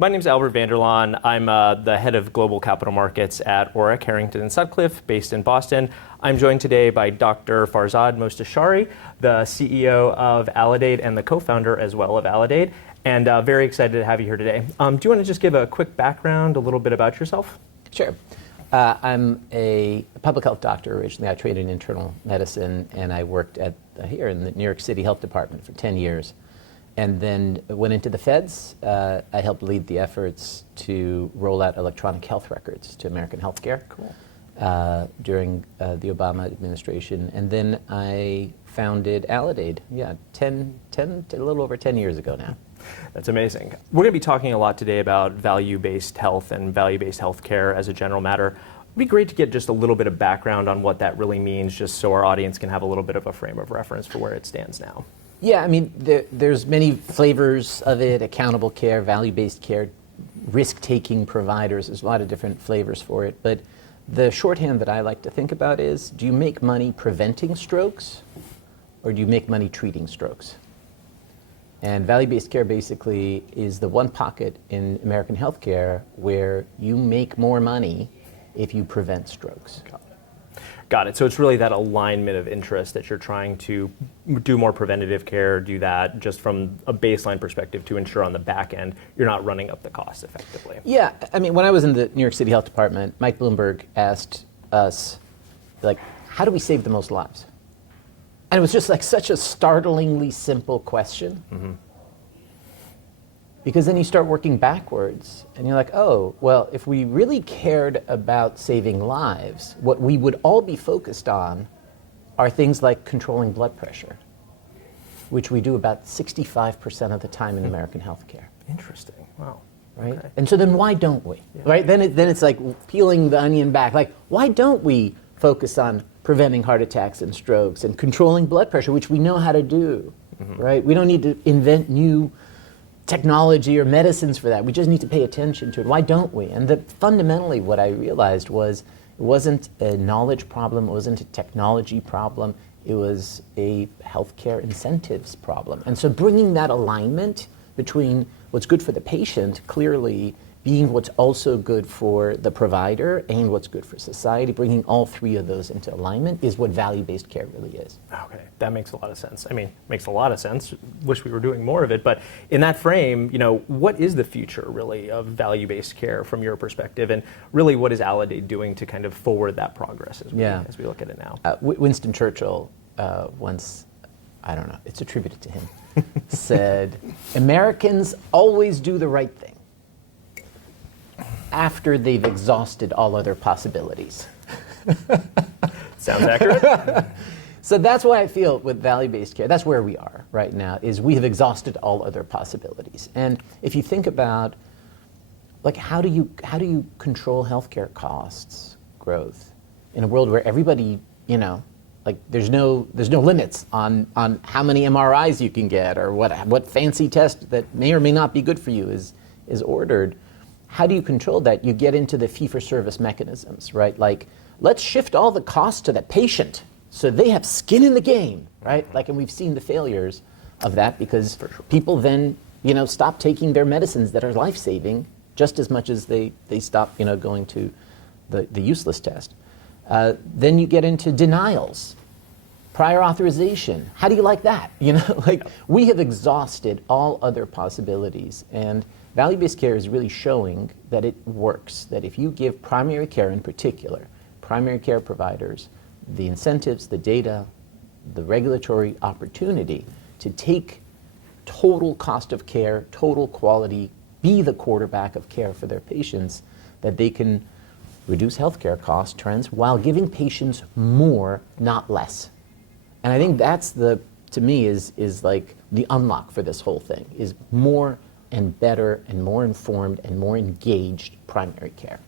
My name is Albert Vanderlaan. I'm the head of global capital markets at Orrick, Harrington and Sutcliffe, based in Boston. I'm joined today by Dr. Farzad Mostashari, the CEO of Aledade and the co-founder as well of Aledade, and very excited to have you here today. Do you want to just give a quick background, a little bit about yourself? Sure. I'm a public health doctor originally. I trained in internal medicine, and I worked here in the New York City Health Department for 10 years. And then went into the feds. I helped lead the efforts to roll out electronic health records to American healthcare. Cool. During the Obama administration. And then I founded Aledade, a little over 10 years ago now. That's amazing. We're going to be talking a lot today about value-based health and value-based healthcare as a general matter. It'd be great to get just a little bit of background on what that really means, just so our audience can have a little bit of a frame of reference for where it stands now. Yeah, I mean, there's many flavors of it: accountable care, value-based care, risk-taking providers. There's a lot of different flavors for it. But the shorthand that I like to think about is, do you make money preventing strokes, or do you make money treating strokes? And value-based care basically is the one pocket in American healthcare where you make more money if you prevent strokes. Got it. So it's really that alignment of interest that you're trying to do more preventative care, do that just from a baseline perspective to ensure on the back end you're not running up the cost effectively. Yeah, I mean, when I was in the New York City Health Department, Mike Bloomberg asked us, like, how do we save the most lives? And it was just like such a startlingly simple question. Mm-hmm. Because then you start working backwards, and you're like, oh, well, if we really cared about saving lives, what we would all be focused on are things like controlling blood pressure, which we do about 65% of the time in American healthcare. Interesting. Wow. Right? Okay. And so then why don't we? Yeah. Right? Then it's like peeling the onion back. Like, why don't we focus on preventing heart attacks and strokes and controlling blood pressure, which we know how to do, mm-hmm. right? We don't need to invent new technology or medicines for that. We just need to pay attention to it. Why don't we? And fundamentally what I realized was it wasn't a knowledge problem, it wasn't a technology problem, it was a healthcare incentives problem. And so bringing that alignment between what's good for the patient, clearly being what's also good for the provider and what's good for society, bringing all three of those into alignment is what value-based care really is. Okay, that makes a lot of sense. I mean, makes a lot of sense. Wish we were doing more of it, but in that frame, what is the future really of value-based care from your perspective, and really what is Aledade doing to kind of forward that progress as we look at it now? Winston Churchill once, I don't know, it's attributed to him, said, Americans always do the right thing after they've exhausted all other possibilities. Sounds accurate. So that's why I feel with value-based care, that's where we are right now, is we have exhausted all other possibilities. And if you think about, like, how do you control healthcare costs growth in a world where everybody, like there's no limits on how many MRIs you can get or what fancy test that may or may not be good for you is ordered. How do you control that? You get into the fee-for-service mechanisms, right? Like, let's shift all the costs to the patient so they have skin in the game, right? Like, and we've seen the failures of that because people then, stop taking their medicines that are life-saving just as much as they stop, going to the useless test. Then you get into denials, prior authorization. How do you like that? We have exhausted all other possibilities, and value-based care is really showing that it works, that if you give primary care in particular, primary care providers, the incentives, the data, the regulatory opportunity to take total cost of care, total quality, be the quarterback of care for their patients, that they can reduce healthcare cost trends while giving patients more, not less. And I think that's to me, is like the unlock for this whole thing, is more and better and more informed and more engaged primary care.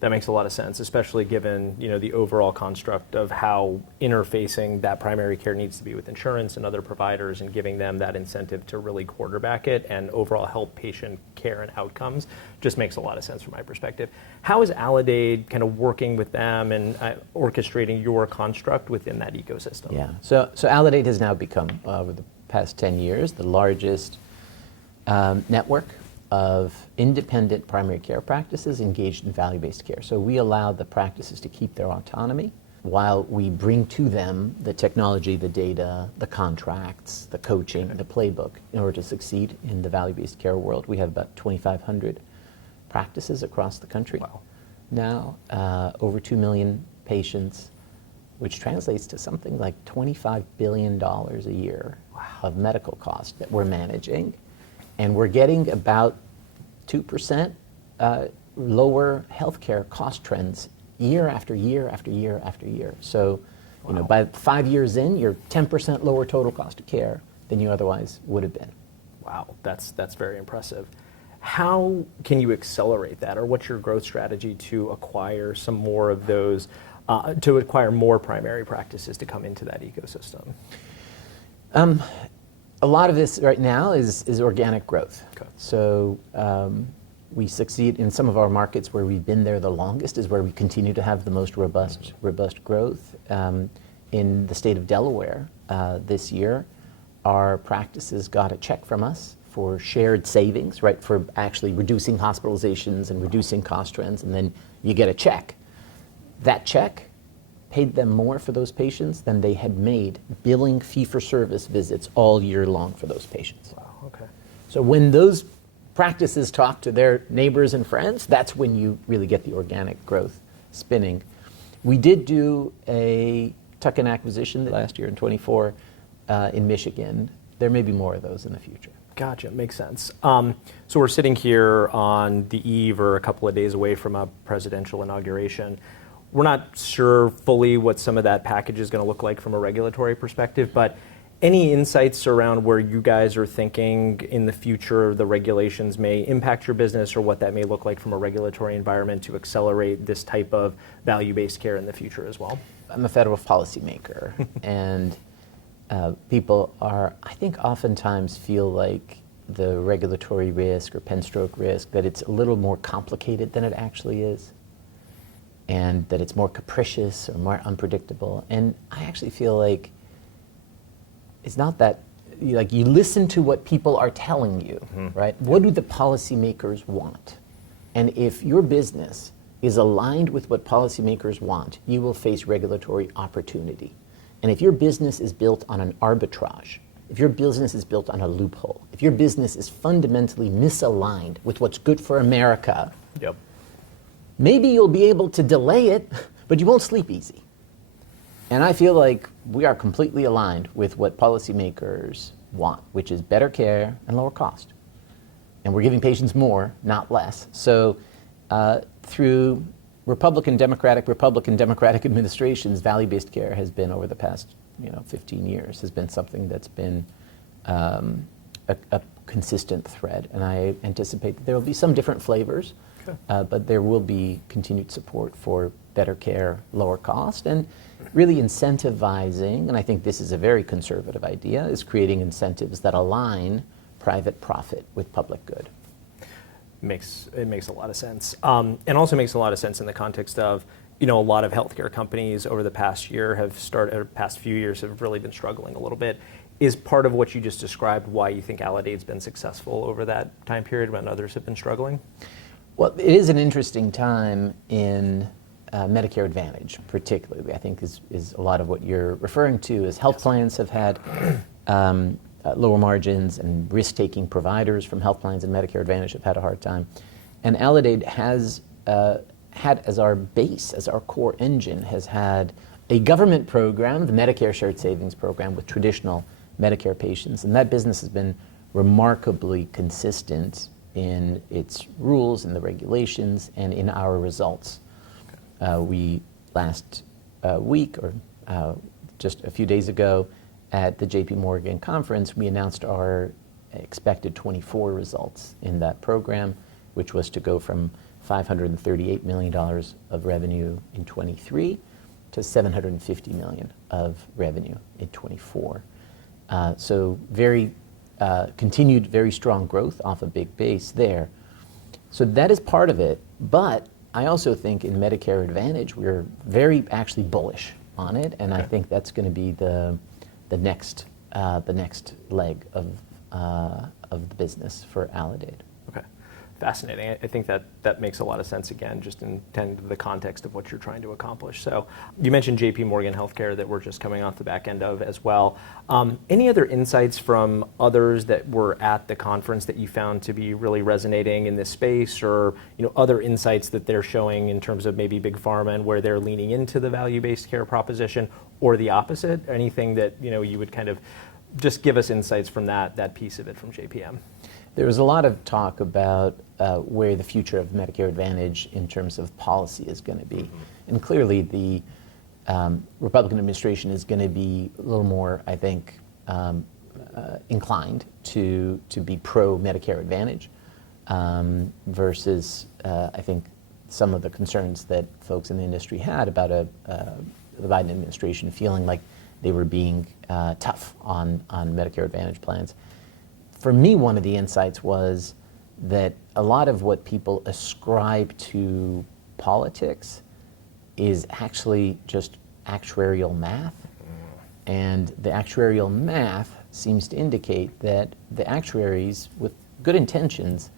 That makes a lot of sense, especially given the overall construct of how interfacing that primary care needs to be with insurance and other providers, and giving them that incentive to really quarterback it and overall help patient care and outcomes just makes a lot of sense from my perspective. How is Aledade kind of working with them and orchestrating your construct within that ecosystem? Yeah, so Aledade has now become, over the past 10 years, the largest network of independent primary care practices engaged in value-based care. So we allow the practices to keep their autonomy while we bring to them the technology, the data, the contracts, the coaching, the playbook in order to succeed in the value-based care world. We have about 2,500 practices across the country. Wow. Now, over 2 million patients, which translates to something like $25 billion a year of medical costs that we're managing. And we're getting about 2% lower healthcare cost trends year after year after year after year. So, you know, by 5 years in, you're 10% lower total cost of care than you otherwise would have been. Wow, that's very impressive. How can you accelerate that, or what's your growth strategy to acquire some more of those, to acquire more primary practices to come into that ecosystem? A lot of this right now is organic growth. Okay. So we succeed in some of our markets where we've been there the longest, is where we continue to have the most robust growth. In the state of Delaware this year, our practices got a check from us for shared savings, right, for actually reducing hospitalizations and reducing cost trends, and then you get a check. That check paid them more for those patients than they had made billing fee-for-service visits all year long for those patients. Wow, okay. So when those practices talk to their neighbors and friends, that's when you really get the organic growth spinning. We did do a tuck-in acquisition last year in 24 in Michigan. There may be more of those in the future. Gotcha, makes sense. So we're sitting here on the eve or a couple of days away from a presidential inauguration. We're not sure fully what some of that package is going to look like from a regulatory perspective, but any insights around where you guys are thinking in the future the regulations may impact your business, or what that may look like from a regulatory environment to accelerate this type of value-based care in the future as well? I'm a federal policymaker, and people are, I think, oftentimes feel like the regulatory risk or pen stroke risk, that it's a little more complicated than it actually is, and that it's more capricious or more unpredictable. And I actually feel like it's not that, like, you listen to what people are telling you, right? What do the policymakers want? And if your business is aligned with what policymakers want, you will face regulatory opportunity. And if your business is built on an arbitrage, if your business is built on a loophole, if your business is fundamentally misaligned with what's good for America, Yep. maybe you'll be able to delay it, but you won't sleep easy. And I feel like we are completely aligned with what policymakers want, which is better care and lower cost. And we're giving patients more, not less. So through Republican, Democratic administrations, value-based care has been, over the past 15 years, has been something that's been a consistent thread. And I anticipate that there will be some different flavors, but there will be continued support for better care, lower cost, and really incentivizing, and I think this is a very conservative idea, is creating incentives that align private profit with public good. It makes a lot of sense, and also makes a lot of sense in the context of, a lot of healthcare companies over the past few years have really been struggling a little bit. Is part of what you just described why you think Aledade's been successful over that time period when others have been struggling? Well, it is an interesting time in Medicare Advantage, particularly. I think is a lot of what you're referring to, is health plans have had lower margins, and risk-taking providers from health plans and Medicare Advantage have had a hard time. And Aledade has had as our base, as our core engine, has had a government program, the Medicare Shared Savings Program, with traditional Medicare patients. And that business has been remarkably consistent in its rules and the regulations and in our results. We last week, or just a few days ago, at the JP Morgan conference, we announced our expected 24 results in that program, which was to go from $538 million of revenue in 23 to $750 million of revenue in 24. So continued very strong growth off a big base there. So that is part of it, but I also think in Medicare Advantage we're very actually bullish on it, and I think that's going to be the next leg of the business for Aledade. Okay. Fascinating. I think that makes a lot of sense, again, just in the context of what you're trying to accomplish. So you mentioned JP Morgan Healthcare that we're just coming off the back end of as well. Any other insights from others that were at the conference that you found to be really resonating in this space, or other insights that they're showing in terms of maybe big pharma and where they're leaning into the value-based care proposition, or the opposite? Anything that you would kind of just give us insights from that piece of it from JPM? There was a lot of talk about where the future of Medicare Advantage in terms of policy is going to be. And clearly the Republican administration is going to be a little more, I think, inclined to be pro-Medicare Advantage versus, I think, some of the concerns that folks in the industry had about the Biden administration feeling like they were being tough on Medicare Advantage plans. For me, one of the insights was that a lot of what people ascribe to politics is actually just actuarial math. And the actuarial math seems to indicate that the actuaries, with good intentions,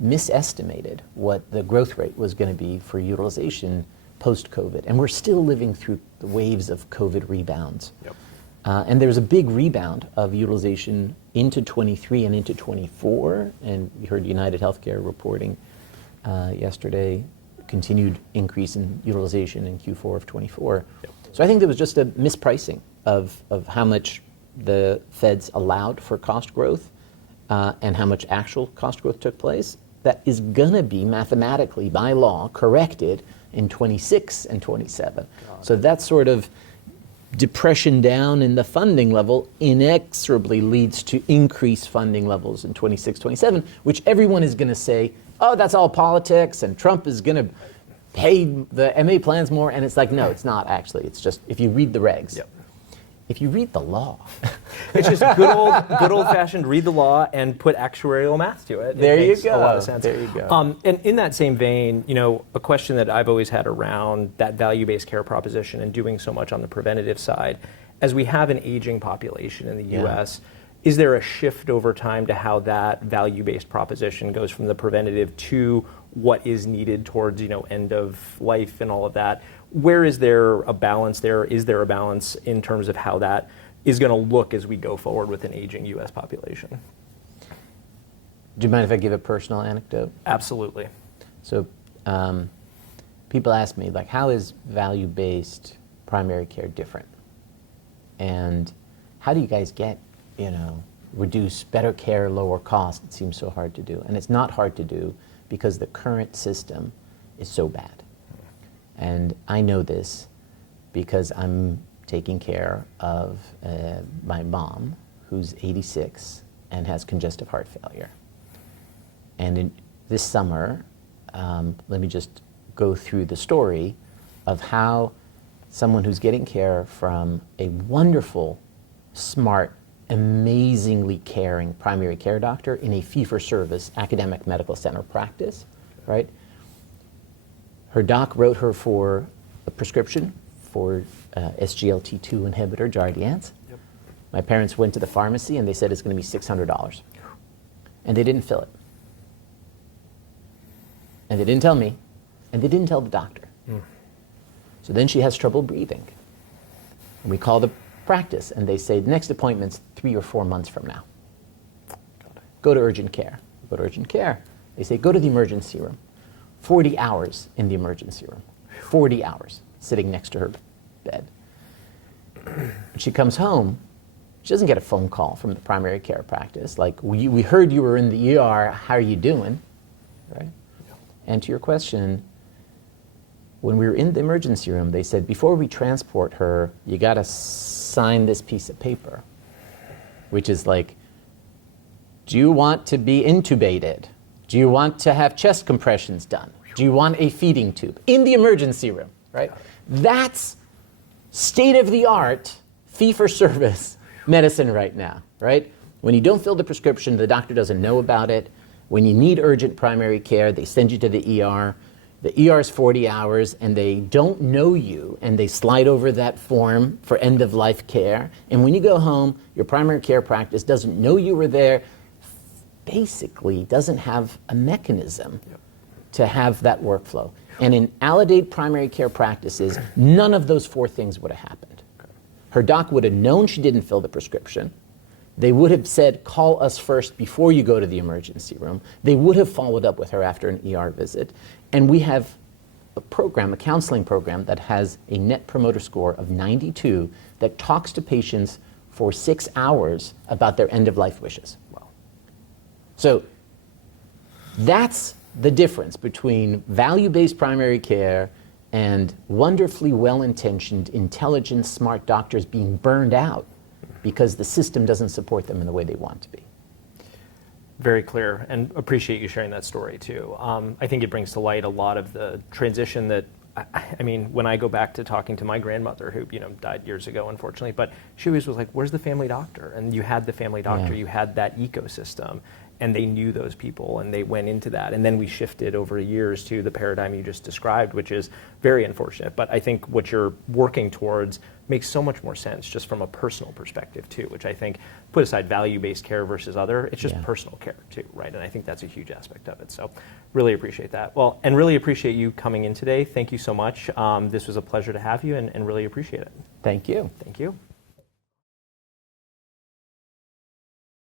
misestimated what the growth rate was going to be for utilization post-COVID. And we're still living through the waves of COVID rebounds. Yep. And there's a big rebound of utilization into 23 and into 24. And we heard United Healthcare reporting yesterday, continued increase in utilization in Q4 of 24. Yep. So I think there was just a mispricing of how much the feds allowed for cost growth and how much actual cost growth took place. That is going to be mathematically, by law, corrected in 26 and 27. So that sort of depression down in the funding level inexorably leads to increased funding levels in 26, 27, which everyone is going to say, oh, that's all politics, and Trump is going to pay the MA plans more. And it's like, no, it's not actually. It's just, if you read the regs. Yep. If you read the law. It's just good old-fashioned read the law and put actuarial math to it. There It makes you go. a lot of sense. There you go. And in that same vein, a question that I've always had around that value-based care proposition and doing so much on the preventative side, as we have an aging population in the U.S., is there a shift over time to how that value-based proposition goes from the preventative to what is needed towards, end of life and all of that? Where is there a balance there? Is there a balance in terms of how that is going to look as we go forward with an aging U.S. population? Do you mind if I give a personal anecdote? Absolutely. So people ask me, like, how is value-based primary care different? And how do you guys get, reduce better care, lower cost? It seems so hard to do. And it's not hard to do because the current system is so bad. And I know this because I'm taking care of my mom, who's 86 and has congestive heart failure. And this summer, let me just go through the story of how someone who's getting care from a wonderful, smart, amazingly caring primary care doctor in a fee-for-service academic medical center practice, right? Her doc wrote her for a prescription for SGLT2 inhibitor, Jardiance. Yep. My parents went to the pharmacy and they said it's going to be $600. And they didn't fill it. And they didn't tell me, and they didn't tell the doctor. So then she has trouble breathing. And we call the practice, and they say, the next appointment's 3 or 4 months from now. Go to urgent care. Go to urgent care. They say, go to the emergency room. 40 hours in the emergency room. 40 hours sitting next to her bed. When she comes home, she doesn't get a phone call from the primary care practice, like, we heard you were in the ER, how are you doing? Right? Yeah. And to your question, when we were in the emergency room, they said, before we transport her, you got to sign this piece of paper, which is like, do you want to be intubated? Do you want to have chest compressions done? Do you want a feeding tube? In the emergency room, right? That's state-of-the-art, fee-for-service medicine right now, right? When you don't fill the prescription, the doctor doesn't know about it. When you need urgent primary care, they send you to the ER. The ER is 40 hours, and they don't know you, and they slide over that form for end-of-life care. And when you go home, your primary care practice doesn't know you were there. basically doesn't have a mechanism to have that workflow. And in Aledade primary care practices, none of those four things would have happened. Her doc would have known she didn't fill the prescription. They would have said, call us first before you go to the emergency room. They would have followed up with her after an ER visit. And we have a program, a counseling program, that has a net promoter score of 92 that talks to patients for 6 hours about their end-of-life wishes. Wow. So that's the difference between value-based primary care and wonderfully well-intentioned, intelligent, smart doctors being burned out because the system doesn't support them in the way they want to be. Very clear, and appreciate you sharing that story too. I think it brings to light a lot of the transition that, I mean, when I go back to talking to my grandmother, who died years ago, unfortunately, but she always was like, "Where's the family doctor?" And you had the family doctor, you had that ecosystem, and they knew those people, and they went into that. And then we shifted over years to the paradigm you just described, which is very unfortunate. But I think what you're working towards makes so much more sense just from a personal perspective too, which I think, put aside value-based care versus other, it's just personal care too, right? And I think that's a huge aspect of it. So really appreciate that. Well, and really appreciate you coming in today. Thank you so much. This was a pleasure to have you, and really appreciate it. Thank you. Thank you.